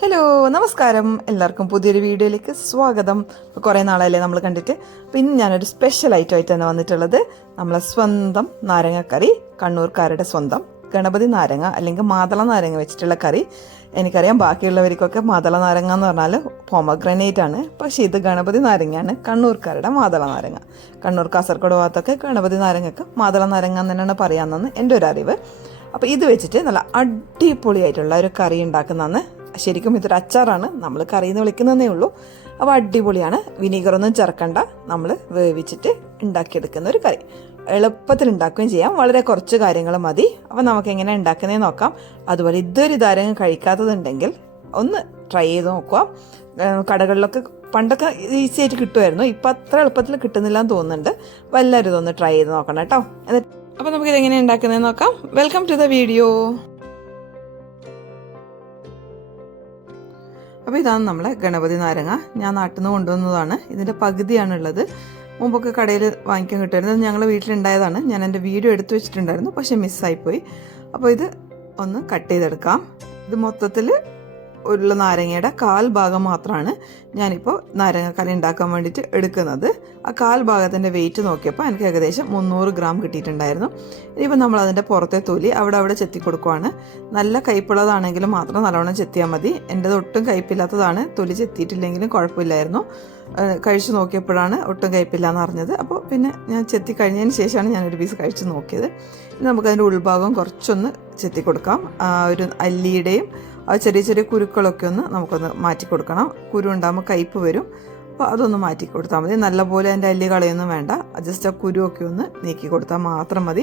Hello നമസ്കാരം. എല്ലാവർക്കും പുതിയൊരു വീഡിയോയിലേക്ക് സ്വാഗതം. കുറേ നാളായില്ലേ നമ്മൾ കണ്ടിട്ട്. പിന്നെ ഞാനൊരു സ്പെഷ്യൽ ഐറ്റം ആയിട്ട് തന്നെ വന്നിട്ടുള്ളത്. നമ്മളെ സ്വന്തം നാരങ്ങക്കറി കണ്ണൂർക്കാരുടെ സ്വന്തം ഗണപതി നാരങ്ങ അല്ലെങ്കിൽ മാതള നാരങ്ങ വെച്ചിട്ടുള്ള കറി. എനിക്കറിയാം ബാക്കിയുള്ളവർക്കൊക്കെ മാതള നാരങ്ങ എന്ന് പറഞ്ഞാൽ പോമഗ്രനേറ്റ് ആണ്. പക്ഷേ ഇത് ഗണപതി നാരങ്ങയാണ് കണ്ണൂർക്കാരുടെ മാതള നാരങ്ങ. കണ്ണൂർ കാസർഗോഡ് ഭാഗത്തൊക്കെ ഗണപതി നാരങ്ങക്ക് മാതള നാരങ്ങ എന്ന് തന്നെയാണ് പറയാമെന്നാണ് എന്റെ ഒരു അറിവ്. അപ്പോൾ ഇത് വെച്ചിട്ട് നല്ല അടിപൊളിയായിട്ടുള്ള ഒരു കറി ഉണ്ടാക്കുന്നതാണ് ശരിക്കും ഇതൊരു അച്ചാറാണ്. നമ്മൾ കറി എന്ന് വിളിക്കുന്നതേ ഉള്ളൂ. അപ്പോൾ അടിപൊളിയാണ്. വിനീഗറൊന്നും ചേർക്കണ്ട. നമ്മൾ വേവിച്ചിട്ട് ഉണ്ടാക്കിയെടുക്കുന്ന ഒരു കറി. എളുപ്പത്തിൽ ഉണ്ടാക്കുകയും ചെയ്യാം. വളരെ കുറച്ച് കാര്യങ്ങൾ മതി. അപ്പോൾ നമുക്ക് എങ്ങനെ ഉണ്ടാക്കുന്നതെന്ന് നോക്കാം. അതുപോലെ ഇതൊരു ഇതാരെങ്കിലും കഴിക്കാത്തതുണ്ടെങ്കിൽ ഒന്ന് ട്രൈ ചെയ്ത് നോക്കാം കടകളിലൊക്കെ പണ്ടൊക്കെ ഈസി ആയിട്ട് കിട്ടുമായിരുന്നു. ഇപ്പം അത്ര എളുപ്പത്തിൽ കിട്ടുന്നില്ല എന്ന് തോന്നുന്നുണ്ട്. അപ്പോൾ എല്ലാവരും ഇതൊന്ന് ട്രൈ ചെയ്ത് നോക്കണം കേട്ടോ. എന്നിട്ട് അപ്പോൾ നമുക്കിത് എങ്ങനെ ഉണ്ടാക്കുന്നതെന്ന് നോക്കാം. വെൽക്കം ടു ദ വീഡിയോ അപ്പോൾ ഇതാണ് നമ്മളെ ഗണപതി നാരങ്ങ. ഞാൻ നാട്ടിൽ നിന്ന് കൊണ്ടുവന്നതാണ്. ഇതിന്റെ പകുതിയാണുള്ളത്. മുമ്പൊക്കെ കടയിൽ വാങ്ങിക്കാൻ കിട്ടുമായിരുന്നു. ഞങ്ങൾ വീട്ടിലുണ്ടായതാണ്. ഞാൻ എന്റെ വീഡിയോ എടുത്തു വെച്ചിട്ടുണ്ടായിരുന്നു. പക്ഷേ മിസ്സായിപ്പോയി അപ്പോൾ ഇത് ഒന്ന് കട്ട് ചെയ്തെടുക്കാം. ഇത് മൊത്തത്തിൽ ഉള്ള നാരങ്ങയുടെ കാൽ ഭാഗം മാത്രമാണ് ഞാനിപ്പോൾ നാരങ്ങക്കറി ഉണ്ടാക്കാൻ വേണ്ടിയിട്ട് എടുക്കുന്നത്. ആ കാൽ ഭാഗത്തിന്റെ വെയിറ്റ് നോക്കിയപ്പോൾ എനിക്ക് ഏകദേശം മുന്നൂറ് ഗ്രാം കിട്ടിയിട്ടുണ്ടായിരുന്നു. ഇനിയിപ്പോൾ നമ്മൾ അതിന്റെ പുറത്തെ തൊലി അവിടെ അവിടെ ചെത്തി കൊടുക്കുവാണ്. നല്ല കയ്പുള്ളതാണെങ്കിലും മാത്രം നല്ലവണ്ണം ചെത്തിയാൽ മതി. എന്റെ ഒട്ടും കയ്പില്ലാത്തതാണ് തൊലി ചെത്തിയിട്ടില്ലെങ്കിലും കുഴപ്പമില്ലായിരുന്നു. കഴിച്ചു നോക്കിയപ്പോഴാണ് ഒട്ടും കയ്പില്ല എന്ന് അറിഞ്ഞത്. അപ്പോൾ പിന്നെ ഞാൻ ചെത്തി കഴിഞ്ഞതിന് ശേഷമാണ് ഒരു പീസ് കഴിച്ചു നോക്കിയത്. നമുക്കതിന്റെ ഉൾഭാഗം കുറച്ചൊന്ന് ചെത്തി കൊടുക്കാം. ഒരു അല്ലിയുടെയും ആ ചെറിയ ചെറിയ കുരുക്കളൊക്കെ ഒന്ന് നമുക്കൊന്ന് മാറ്റി കൊടുക്കണം. കുരു ഉണ്ടാകുമ്പോൾ കയ്പ് വരും. അപ്പോൾ അതൊന്ന് മാറ്റി കൊടുത്താൽ മതി. നല്ലപോലെ അതിന്റെ അല്ലി കളയൊന്നും വേണ്ട. ജസ്റ്റ് ആ കുരുവൊക്കെ ഒന്ന് നീക്കി കൊടുത്താൽ മാത്രം മതി.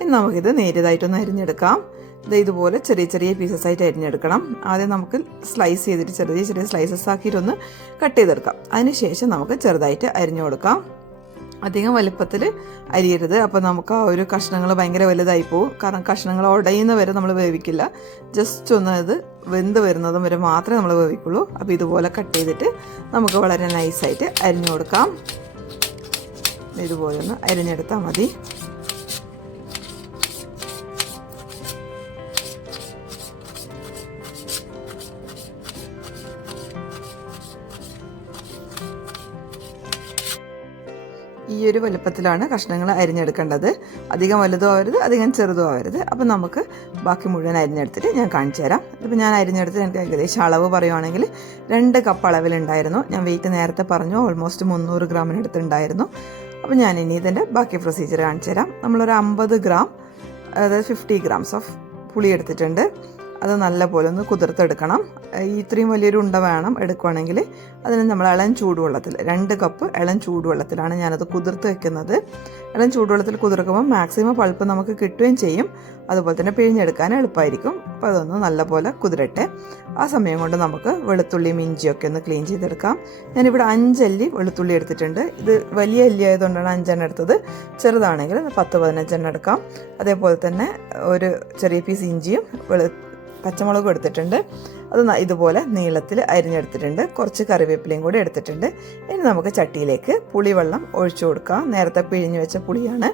ഇനി നമുക്കിത് നേരിയതായിട്ടൊന്ന് അരിഞ്ഞെടുക്കാം. ഇത് ഇതുപോലെ ചെറിയ ചെറിയ പീസസ് ആയിട്ട് അരിഞ്ഞെടുക്കണം. ആദ്യം നമുക്ക് സ്ലൈസ് ചെയ്തിട്ട് ചെറിയ ചെറിയ സ്ലൈസസ് ആക്കിയിട്ടൊന്ന് കട്ട് ചെയ്തെടുക്കാം. അതിനുശേഷം നമുക്ക് ചെറുതായിട്ട് അരിഞ്ഞു കൊടുക്കാം. അധികം വലുപ്പത്തിൽ അരിയരുത്. അപ്പോൾ നമുക്ക് ആ ഒരു കഷ്ണങ്ങൾ ഭയങ്കര വലുതായി പോകും കാരണം കഷ്ണങ്ങൾ ഉടയുന്ന വരെ നമ്മൾ വേവിക്കില്ല. ജസ്റ്റ് ഒന്ന് ഇത് വെന്ത് വരുന്നതും വരെ മാത്രമേ നമ്മൾ വേവിക്കുള്ളൂ. അപ്പോൾ ഇതുപോലെ കട്ട് ചെയ്തിട്ട് നമുക്ക് വളരെ നൈസായിട്ട് അരിഞ്ഞു കൊടുക്കാം. ഇതുപോലെ ഒന്ന് അരിഞ്ഞെടുത്താൽ മതി. ഈ ഒരു വലുപ്പത്തിലാണ് കഷ്ണങ്ങൾ അരിഞ്ഞെടുക്കേണ്ടത്. അധികം വലുതും ആവരുത് അധികം ചെറുതും ആവരുത്. അപ്പം നമുക്ക് ബാക്കി മുഴുവൻ അരിഞ്ഞെടുത്തിട്ട് ഞാൻ കാണിച്ചു തരാം. ഇതിപ്പോൾ ഞാൻ അരിഞ്ഞെടുത്ത് എനിക്ക് ഏകദേശം അളവ് പറയുവാണെങ്കിൽ രണ്ട് കപ്പ് അളവിലുണ്ടായിരുന്നു. ഞാൻ വെയിറ്റ് നേരത്തെ പറഞ്ഞു ഓൾമോസ്റ്റ് മുന്നൂറ് ഗ്രാമിന് അടുത്തുണ്ടായിരുന്നു അപ്പോൾ ഞാൻ ഇനി ഇതിന്റെ ബാക്കി പ്രൊസീജിയർ കാണിച്ചു തരാം. നമ്മളൊരു അമ്പത് ഗ്രാം അതായത് ഫിഫ്റ്റി ഗ്രാംസ് ഓഫ് പുളി എടുത്തിട്ടുണ്ട്. അത് നല്ലപോലെ ഒന്ന് കുതിർത്തെടുക്കണം. ഈ ഇത്രയും വലിയൊരു ഉണ്ട വേണം എടുക്കുവാണെങ്കിൽ അതിന് നമ്മൾ ഇളം ചൂടുവെള്ളത്തിൽ രണ്ട് കപ്പ് ഇളം ചൂടുവെള്ളത്തിലാണ് ഞാനത് കുതിർത്ത് വെക്കുന്നത്. ഇളം ചൂടുവെള്ളത്തിൽ കുതിർക്കുമ്പോൾ മാക്സിമം പൾപ്പ് നമുക്ക് കിട്ടുകയും ചെയ്യും. അതുപോലെ തന്നെ പിഴിഞ്ഞെടുക്കാൻ എളുപ്പമായിരിക്കും. അപ്പോൾ അതൊന്ന് നല്ലപോലെ കുതിരട്ടെ. ആ സമയം കൊണ്ട് നമുക്ക് വെളുത്തുള്ളിയും ഇഞ്ചിയൊക്കെ ഒന്ന് ക്ലീൻ ചെയ്തെടുക്കാം. ഞാനിവിടെ അഞ്ചല്ലി വെളുത്തുള്ളി എടുത്തിട്ടുണ്ട്. ഇത് വലിയ അല്ലി ആയതുകൊണ്ടാണ് അഞ്ചെണ്ണം എടുത്തത്. ചെറുതാണെങ്കിൽ പത്ത് പതിനഞ്ചെണ്ണം എടുക്കാം. അതേപോലെ തന്നെ ഒരു ചെറിയ പീസ് ഇഞ്ചിയും വെളു പച്ചമുളകും എടുത്തിട്ടുണ്ട്. അത് ഇതുപോലെ നീളത്തിൽ അരിഞ്ഞെടുത്തിട്ടുണ്ട്. കുറച്ച് കറിവേപ്പിലയും കൂടി എടുത്തിട്ടുണ്ട്. ഇനി നമുക്ക് ചട്ടിയിലേക്ക് പുളിവെള്ളം ഒഴിച്ചു കൊടുക്കാം. നേരത്തെ പിഴിഞ്ഞു വെച്ച പുളിയാണ്.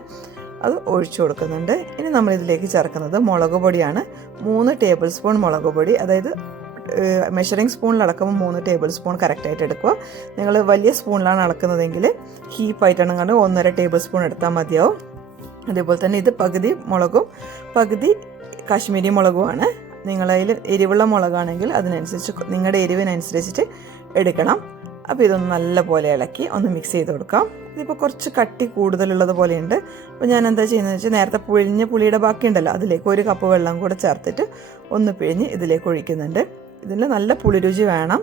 അത് ഒഴിച്ചു കൊടുക്കുന്നുണ്ട്. ഇനി നമ്മൾ ഇതിലേക്ക് ചേർക്കുന്നത് മുളക് പൊടിയാണ്. മൂന്ന് ടേബിൾ സ്പൂൺ മുളക് പൊടി. അതായത് മെഷറിംഗ് സ്പൂണിൽ അളക്കുമ്പോൾ മൂന്ന് ടേബിൾ സ്പൂൺ കറക്റ്റായിട്ട് എടുക്കുക. നിങ്ങൾ വലിയ സ്പൂണിലാണ് അളക്കുന്നതെങ്കിൽ ഹീപ്പായിട്ടാണ് കണ്ട് ഒന്നര ടേബിൾ സ്പൂൺ എടുത്താൽ മതിയാവും. അതേപോലെ തന്നെ ഇത് പകുതി മുളകും പകുതി കാശ്മീരി മുളകുമാണ്. നിങ്ങളതിൽ എരിവുള്ള മുളകാണെങ്കിൽ അതിനനുസരിച്ച് നിങ്ങളുടെ എരിവിനനുസരിച്ചിട്ട് എടുക്കണം. അപ്പോൾ ഇതൊന്ന് നല്ല പോലെ ഇളക്കി ഒന്ന് മിക്സ് ചെയ്ത് കൊടുക്കാം. ഇതിപ്പോൾ കുറച്ച് കട്ടി കൂടുതലുള്ളത് പോലെയുണ്ട്. അപ്പോൾ ഞാൻ എന്താ ചെയ്യുന്നത് വെച്ചാൽ നേരത്തെ പുഴിഞ്ഞ പുളിയുടെ ബാക്കി ഉണ്ടല്ലോ അതിലേക്ക് ഒരു കപ്പ് വെള്ളം കൂടെ ചേർത്തിട്ട് ഒന്ന് പിഴിഞ്ഞ് ഇതിലേക്ക് ഒഴിക്കുന്നുണ്ട്. ഇതിൽ നല്ല പുളിരുചി വേണം.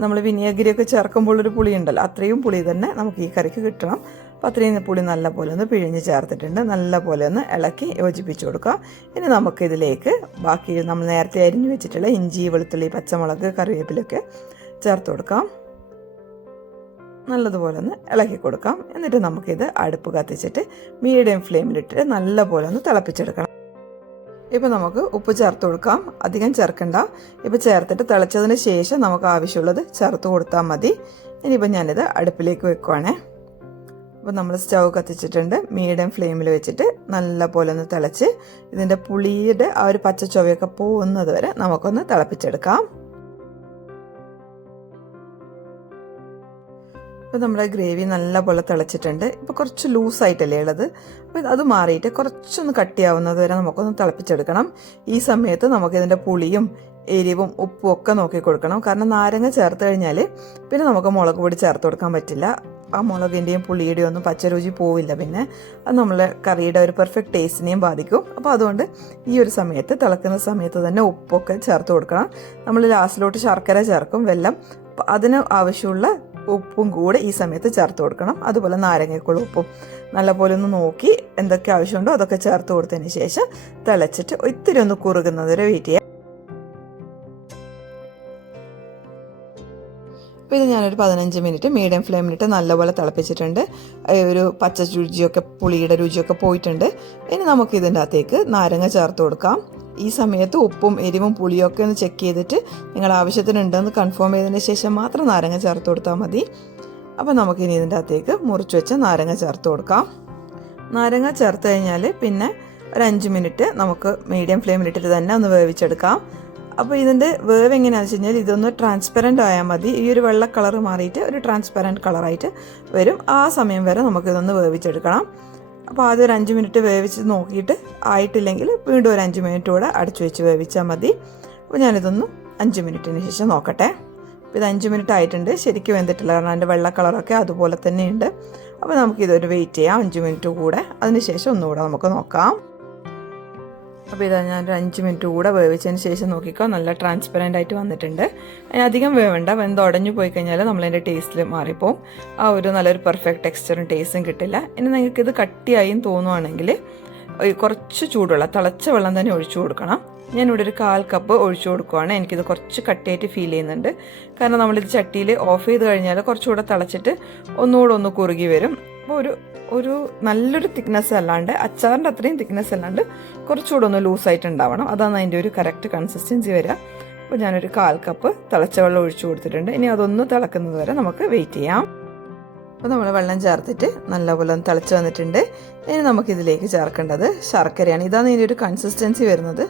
നമ്മൾ വിനിയഗിരിയൊക്കെ ചേർക്കുമ്പോൾ ഒരു പുളി ഉണ്ടല്ലോ അത്രയും പുളി തന്നെ നമുക്ക് ഈ കറിക്ക് കിട്ടണം. അപ്പോൾ അത്രയും പുളി നല്ല പോലെ ഒന്ന് പിഴിഞ്ഞ് ചേർത്തിട്ടുണ്ട്. നല്ല പോലെ ഒന്ന് ഇളക്കി യോജിപ്പിച്ച് കൊടുക്കുക ഇനി നമുക്കിതിലേക്ക് ബാക്കി നമ്മൾ നേരത്തെ അരിഞ്ഞു വെച്ചിട്ടുള്ള ഇഞ്ചി വെളുത്തുള്ളി പച്ചമുളക് കറിവേപ്പിലൊക്കെ ചേർത്ത് കൊടുക്കാം. നല്ലതുപോലെ ഒന്ന് ഇളക്കി കൊടുക്കാം. എന്നിട്ട് നമുക്കിത് അടുപ്പ് കത്തിച്ചിട്ട് മീഡിയം ഫ്ലെയിമിലിട്ടിട്ട് നല്ലപോലെ ഒന്ന് തിളപ്പിച്ചെടുക്കണം. ഇപ്പോൾ നമുക്ക് ഉപ്പ് ചേർത്ത് കൊടുക്കാം. അധികം ചേർക്കണ്ട. ഇപ്പോൾ ചേർത്തിട്ട് തിളച്ചതിന് ശേഷം നമുക്ക് ആവശ്യമുള്ളത് ചേർത്ത് കൊടുത്താൽ മതി. ഇനിയിപ്പോൾ ഞാനിത് അടുപ്പിലേക്ക് വെക്കുവാണേ. അപ്പോൾ നമ്മൾ സ്റ്റൗ കത്തിച്ചിട്ടുണ്ട്. മീഡിയം ഫ്ലെയിമിൽ വെച്ചിട്ട് നല്ല പോലെ ഒന്ന് തിളച്ച് ഇതിന്റെ പുളിയുടെ ആ ഒരു പച്ച ചുവയൊക്കെ പോകുന്നത് വരെ നമുക്കൊന്ന് തിളപ്പിച്ചെടുക്കാം. ഇപ്പോൾ നമ്മുടെ ഗ്രേവി നല്ല പോലെ തിളച്ചിട്ടുണ്ട്. ഇപ്പോൾ കുറച്ച് ലൂസായിട്ടല്ലേ ഉള്ളത്. അപ്പോൾ അത് മാറിയിട്ട് കുറച്ചൊന്ന് കട്ടിയാവുന്നത് വരെ നമുക്കൊന്ന് തിളപ്പിച്ചെടുക്കണം. ഈ സമയത്ത് നമുക്കിതിന്റെ പുളിയും എരിവും ഉപ്പും ഒക്കെ നോക്കി കൊടുക്കണം. കാരണം നാരങ്ങ ചേർത്ത് കഴിഞ്ഞാൽ പിന്നെ നമുക്ക് മുളക് പൊടി ചേർത്ത് കൊടുക്കാൻ പറ്റില്ല. ആ മുളകിന്റെയും പുളിയുടെയും ഒന്നും പച്ചരുചി പോവില്ല പിന്നെ. അത് നമ്മളെ കറിയുടെ ഒരു പെർഫെക്റ്റ് ടേസ്റ്റിനെയും ബാധിക്കും. അപ്പോൾ അതുകൊണ്ട് ഈ ഒരു സമയത്ത് തിളക്കുന്ന സമയത്ത് തന്നെ ഉപ്പൊക്കെ ചേർത്ത് കൊടുക്കണം. നമ്മൾ ലാസ്റ്റിലോട്ട് ശർക്കര ചേർക്കും വെല്ലം. അതിന് ആവശ്യമുള്ള ഉപ്പും കൂടെ ഈ സമയത്ത് ചേർത്ത് കൊടുക്കണം. അതുപോലെ നാരങ്ങക്കുള്ള ഉപ്പും. നല്ലപോലെ ഒന്ന് നോക്കി എന്തൊക്കെ ആവശ്യമുണ്ടോ അതൊക്കെ ചേർത്ത് കൊടുത്തതിന് ശേഷം തിളച്ചിട്ട് ഇത്തിരി ഒന്ന് കുറുകുന്നതുവരെ വെയിറ്റ് ചെയ്യാം. അപ്പോൾ ഇത് ഞാനൊരു പതിനഞ്ച് മിനിറ്റ് മീഡിയം ഫ്ലെയിമിലിട്ട് നല്ലപോലെ തിളപ്പിച്ചിട്ടുണ്ട്. ഒരു പച്ച രുചിയൊക്കെ പുളിയുടെ രുചിയൊക്കെ പോയിട്ടുണ്ട്. ഇനി നമുക്ക് ഇതിന്റെ അകത്തേക്ക് നാരങ്ങ ചേർത്ത് കൊടുക്കാം. ഈ സമയത്ത് ഉപ്പും എരിവും പുളിയൊക്കെ ഒന്ന് ചെക്ക് ചെയ്തിട്ട് നിങ്ങൾ ആവശ്യത്തിനുണ്ടെന്ന് കൺഫേം ചെയ്തതിന് ശേഷം മാത്രം നാരങ്ങ ചേർത്ത് കൊടുത്താൽ മതി. അപ്പോൾ നമുക്കിനി ഇതിന്റെ അകത്തേക്ക് മുറിച്ച് വെച്ച നാരങ്ങ ചേർത്ത് കൊടുക്കാം. നാരങ്ങ ചേർത്ത് കഴിഞ്ഞാൽ പിന്നെ ഒരു അഞ്ച് മിനിറ്റ് നമുക്ക് മീഡിയം ഫ്ലെയിമിലിട്ടിട്ട് തന്നെ ഒന്ന് വേവിച്ചെടുക്കാം. അപ്പോൾ ഇതിന്റെ വേവ് എങ്ങനെയാണെന്ന് വെച്ച് കഴിഞ്ഞാൽ ഇതൊന്ന് ട്രാൻസ്പെറന്റ് ആയാൽ മതി. ഈ ഒരു വെള്ള കളർ മാറിയിട്ട് ഒരു ട്രാൻസ്പെറന്റ് കളറായിട്ട് വരും. ആ സമയം വരെ നമുക്കിതൊന്ന് വേവിച്ചെടുക്കണം. അപ്പോൾ ആദ്യം ഒരു അഞ്ച് മിനിറ്റ് വേവിച്ച് നോക്കിയിട്ട് ആയിട്ടില്ലെങ്കിൽ വീണ്ടും ഒരു അഞ്ച് മിനിറ്റ് കൂടെ അടച്ചു വെച്ച് വേവിച്ചാൽ മതി. അപ്പോൾ ഞാനിതൊന്ന് അഞ്ച് മിനിറ്റിന് ശേഷം നോക്കട്ടെ. അപ്പോൾ ഇത് അഞ്ച് മിനിറ്റ് ആയിട്ടുണ്ട്. ശരിക്കും വെന്തിട്ടില്ല. കാരണം അതിന്റെ വെള്ള കളറൊക്കെ അതുപോലെ തന്നെയുണ്ട്. അപ്പോൾ നമുക്കിതൊരു വെയിറ്റ് ചെയ്യാം. അഞ്ച് മിനിറ്റ് കൂടെ. അതിന് ശേഷം ഒന്നുകൂടെ നമുക്ക് നോക്കാം. അപ്പോൾ ഇതാ ഞാൻ ഒരു അഞ്ച് മിനിറ്റ് കൂടെ വേവിച്ചതിന് ശേഷം നോക്കിക്കോ നല്ല ട്രാൻസ്പെറന്റ് ആയിട്ട് വന്നിട്ടുണ്ട്. അതിനധികം വേവണ്ട വെന്ത് ഉടഞ്ഞു പോയി കഴിഞ്ഞാൽ നമ്മളതിന്റെ ടേസ്റ്റിൽ മാറിപ്പോവും. ആ ഒരു നല്ലൊരു പെർഫെക്റ്റ് ടെക്സ്ചറും ടേസ്റ്റും കിട്ടില്ല. ഇനി നിങ്ങൾക്ക് ഇത് കട്ടിയായും തോന്നുവാണെങ്കിൽ കുറച്ച് ചൂടുള്ള തിളച്ച വെള്ളം തന്നെ ഒഴിച്ചു കൊടുക്കണം. ഞാൻ ഇവിടെ ഒരു കാൽ കപ്പ് ഒഴിച്ചു കൊടുക്കുവാണ്. എനിക്കിത് കുറച്ച് കട്ടിയായിട്ട് ഫീൽ ചെയ്യുന്നുണ്ട്. കാരണം നമ്മളിത് ചട്ടിയിൽ ഓഫ് ചെയ്ത് കഴിഞ്ഞാൽ കുറച്ചുകൂടെ തിളച്ചിട്ട് ഒന്നുകൂടെ ഒന്ന് കുറുകി വരും. അപ്പോൾ ഒരു ഒരു നല്ലൊരു തിക്നെസ് അല്ലാണ്ട് അച്ചാറിന്റെ അത്രയും തിക്നെസ് അല്ലാണ്ട് കുറച്ചുകൂടെ ഒന്ന് ലൂസായിട്ട് ഉണ്ടാവണം അതാണ് അതിന്റെ ഒരു കറക്റ്റ് കൺസിസ്റ്റൻസി വരിക. അപ്പോൾ ഞാനൊരു കാൽ കപ്പ് തിളച്ച വെള്ളം ഒഴിച്ചു കൊടുത്തിട്ടുണ്ട്. ഇനി അതൊന്ന് തിളക്കുന്നത് വരെ നമുക്ക് വെയിറ്റ് ചെയ്യാം. അപ്പോൾ നമ്മൾ വെള്ളം ചേർത്തിട്ട് നല്ലപോലെ ഒന്ന് തിളച്ച് വന്നിട്ടുണ്ട്. ഇനി നമുക്കിതിലേക്ക് ചേർക്കേണ്ടത് ശർക്കരയാണ്. ഇതാണ് ഇതിന്റെ ഒരു കൺസിസ്റ്റൻസി വരുന്നത്.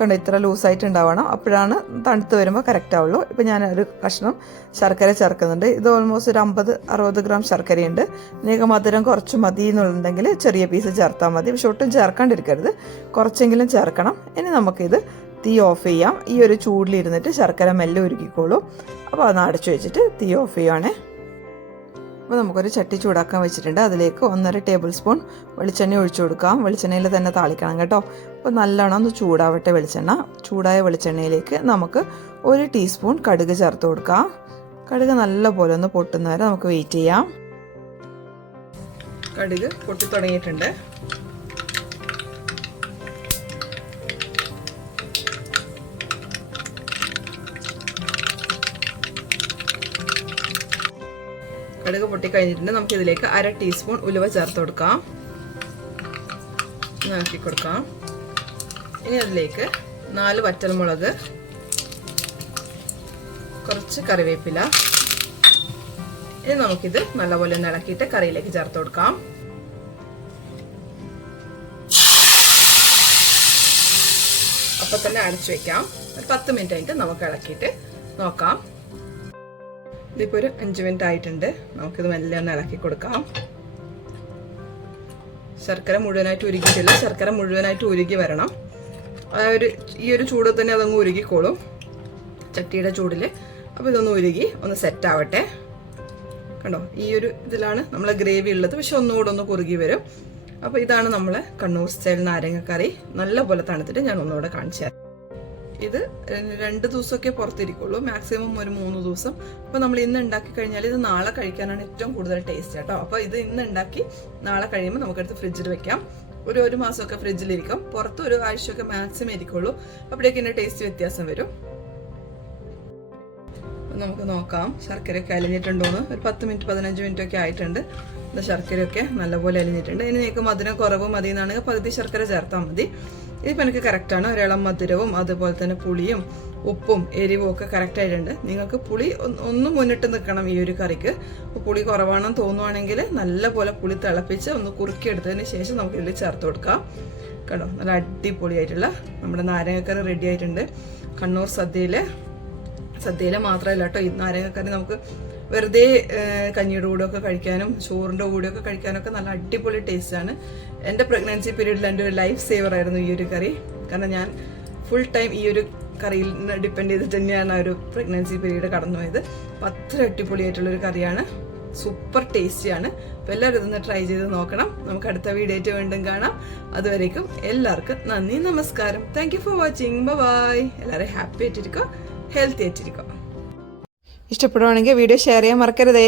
കണ്ടോ ഇത്ര ലൂസായിട്ട് ഉണ്ടാവണം. അപ്പോഴാണ് തണുത്ത് വരുമ്പോൾ കറക്റ്റ് ആവുള്ളൂ. ഇപ്പോൾ ഞാൻ ഒരു കഷ്ണം ശർക്കര ചേർക്കുന്നുണ്ട്. ഇത് ഓൾമോസ്റ്റ് ഒരു അമ്പത് അറുപത് ഗ്രാം ശർക്കരയുണ്ട്. നിങ്ങൾക്ക് മധുരം കുറച്ച് മതി എന്നുണ്ടെങ്കിൽ ചെറിയ പീസ് ചേർത്താൽ മതി. പക്ഷെ ഒട്ടും ചേർക്കാണ്ടിരിക്കരുത്. കുറച്ചെങ്കിലും ചേർക്കണം. ഇനി നമുക്കിത് തീ ഓഫ് ചെയ്യാം. ഈ ഒരു ചൂടിലിരുന്നിട്ട് ശർക്കര മെല്ലെ ഒരുക്കിക്കോളൂ അപ്പോൾ അത് അടച്ചു വെച്ചിട്ട് തീ ഓഫ് ചെയ്യുവാണേ. അപ്പോൾ നമുക്കൊരു ചട്ടി ചൂടാക്കാൻ വെച്ചിട്ടുണ്ട്. അതിലേക്ക് ഒന്നര ടേബിൾ സ്പൂൺ വെളിച്ചെണ്ണ ഒഴിച്ചു കൊടുക്കാം. വെളിച്ചെണ്ണയിൽ തന്നെ താളിക്കണം കേട്ടോ. അപ്പോൾ നല്ലോണം ഒന്ന് ചൂടാവട്ടെ വെളിച്ചെണ്ണ. ചൂടായ വെളിച്ചെണ്ണയിലേക്ക് നമുക്ക് ഒരു ടീസ്പൂൺ കടുക് ചേർത്ത് കൊടുക്കാം. കടുക് നല്ലപോലെ ഒന്ന് പൊട്ടുന്നവരെ നമുക്ക് വെയിറ്റ് ചെയ്യാം. കടുക് പൊട്ടി തുടങ്ങിയിട്ടുണ്ട്. കടുക് പൊട്ടി കഴിഞ്ഞിട്ടുണ്ട്. നമുക്ക് ഇതിലേക്ക് അര ടീസ്പൂൺ ഉലുവ ചേർത്ത് കൊടുക്കാം. ഇളക്കി കൊടുക്കാം. ഇനി അതിലേക്ക് നാല് വറ്റൽമുളക് കുറച്ച് കറിവേപ്പില. ഇനി നമുക്കിത് നല്ലപോലെ ഒന്ന് ഇളക്കിയിട്ട് കറിയിലേക്ക് ചേർത്ത് കൊടുക്കാം. അപ്പൊ തന്നെ അടച്ചു വെക്കാം. ഒരു പത്ത് മിനിറ്റ് ആയിട്ട് നമുക്ക് ഇളക്കിയിട്ട് നോക്കാം. ഇതിപ്പോൾ ഒരു അഞ്ച് മിനിറ്റ് ആയിട്ടുണ്ട്. നമുക്കിത് മെല്ലെ ഒന്ന് ഇളക്കി കൊടുക്കാം. ശർക്കര മുഴുവനായിട്ട് ഉരുകിട്ടില്ല ശർക്കര മുഴുവനായിട്ട് ഉരുകി വരണം. ആ ഒരു ഈ ഒരു ചൂട് തന്നെ അതങ്ങ് ഉരുകിക്കോളും. ചട്ടിയുടെ ചൂടിൽ അപ്പോൾ ഇതൊന്ന് ഉരുകി ഒന്ന് സെറ്റ് ആവട്ടെ. കണ്ടോ? ഈ ഒരു ഇതിലാണ് നമ്മളെ ഗ്രേവി ഉള്ളത്. പക്ഷെ ഒന്നുകൂടെ ഒന്ന് കുറുകി വരും. അപ്പോൾ ഇതാണ് നമ്മളെ കണ്ണൂർ സ്റ്റൈൽ നാരങ്ങക്കറി. നല്ല പോലെ തണുത്തിട്ട് ഞാൻ ഒന്നുകൂടെ കാണിച്ചു തരാം. ഇത് രണ്ട് ദിവസമൊക്കെ പുറത്തിരിക്കുള്ളൂ. മാക്സിമം ഒരു മൂന്ന് ദിവസം. അപ്പോൾ നമ്മൾ ഇന്ന് ഉണ്ടാക്കി കഴിഞ്ഞാൽ ഇത് നാളെ കഴിക്കാനാണ് ഏറ്റവും കൂടുതൽ ടേസ്റ്റ് കേട്ടോ. അപ്പോൾ ഇത് ഇന്ന് ഉണ്ടാക്കി നാളെ കഴിയുമ്പോൾ നമുക്കെടുത്ത് ഫ്രിഡ്ജിൽ വെക്കാം. ഒരു ഒരു മാസമൊക്കെ ഫ്രിഡ്ജിലിരിക്കും പുറത്ത് ഒരു ആഴ്ചയൊക്കെ മാക്സിമം ഇരിക്കുള്ളൂ. അപ്പോഴേക്കും ഇതിന്റെ ടേസ്റ്റ് വ്യത്യാസം വരും. നമുക്ക് നോക്കാം. ശർക്കരയൊക്കെ അലിഞ്ഞിട്ടുണ്ടോയെന്ന് ഒരു പത്ത് മിനിറ്റ് പതിനഞ്ച് മിനിറ്റ് ഒക്കെ ആയിട്ടുണ്ട്. ശർക്കരയൊക്കെ നല്ലപോലെ അലിഞ്ഞിട്ടുണ്ട്. ഇനി നിങ്ങൾക്ക് മധുരം കുറവ് മതി എന്നാണെങ്കിൽ പകുതി ശർക്കര ചേർത്താൽ മതി. ഇതിപ്പോൾ എനിക്ക് കറക്റ്റാണ് ഒരിളം മധുരവും അതുപോലെ തന്നെ പുളിയും ഉപ്പും എരിവും ഒക്കെ കറക്റ്റ് ആയിട്ടുണ്ട്. നിങ്ങൾക്ക് പുളി ഒന്ന് മുന്നിട്ട് നിൽക്കണം ഈ ഒരു കറിക്ക്. പുളി കുറവാണെന്ന് തോന്നുവാണെങ്കിൽ നല്ലപോലെ പുളി തിളപ്പിച്ച് ഒന്ന് കുറുക്കിയെടുത്തതിന് ശേഷം നമുക്ക് ഇതിൽ ചേർത്ത് കൊടുക്കാം. കണ്ടോ? നല്ല അടിപൊളിയായിട്ടുള്ള നമ്മുടെ നാരങ്ങക്കറി റെഡി ആയിട്ടുണ്ട്. കണ്ണൂർ സദ്യയിലെ സദ്യയിലെ മാത്രമല്ല കേട്ടോ ഈ നാരങ്ങക്കറി നമുക്ക് വെറുതെ കഞ്ഞിയുടെ കൂടെയൊക്കെ കഴിക്കാനും ചോറിന്റെ കൂടെയൊക്കെ കഴിക്കാനൊക്കെ നല്ല അടിപൊളി ടേസ്റ്റാണ് എന്റെ പ്രഗ്നൻസി പീരീഡിൽ എന്റെ ഒരു ലൈഫ് സേവർ ആയിരുന്നു ഈ ഒരു കറി. കാരണം ഞാൻ ഫുൾ ടൈം ഈ ഒരു കറിയിൽ നിന്ന് ഡിപ്പെൻഡ് ചെയ്തിട്ട് തന്നെയാണ് ആ ഒരു പ്രഗ്നൻസി പീരീഡ് കടന്നുപോയത് അപ്പം അത്ര അടിപൊളിയായിട്ടുള്ളൊരു കറിയാണ്. സൂപ്പർ ടേസ്റ്റിയാണ് അപ്പം എല്ലാവരും ഇതൊന്ന് ട്രൈ ചെയ്ത് നോക്കണം. നമുക്ക് അടുത്ത വീഡിയോ വീണ്ടും കാണാം. അതുവരേക്കും എല്ലാവർക്കും നന്ദി നമസ്കാരം. Thank you for watching bye എല്ലാവരും ഹാപ്പി ആയിട്ടിരിക്കുക ഹെൽത്തി ആയിട്ടിരിക്കുക ഇഷ്ടപ്പെടുവാണെങ്കിൽ വീഡിയോ ഷെയർ ചെയ്യാൻ മറക്കരുതേ.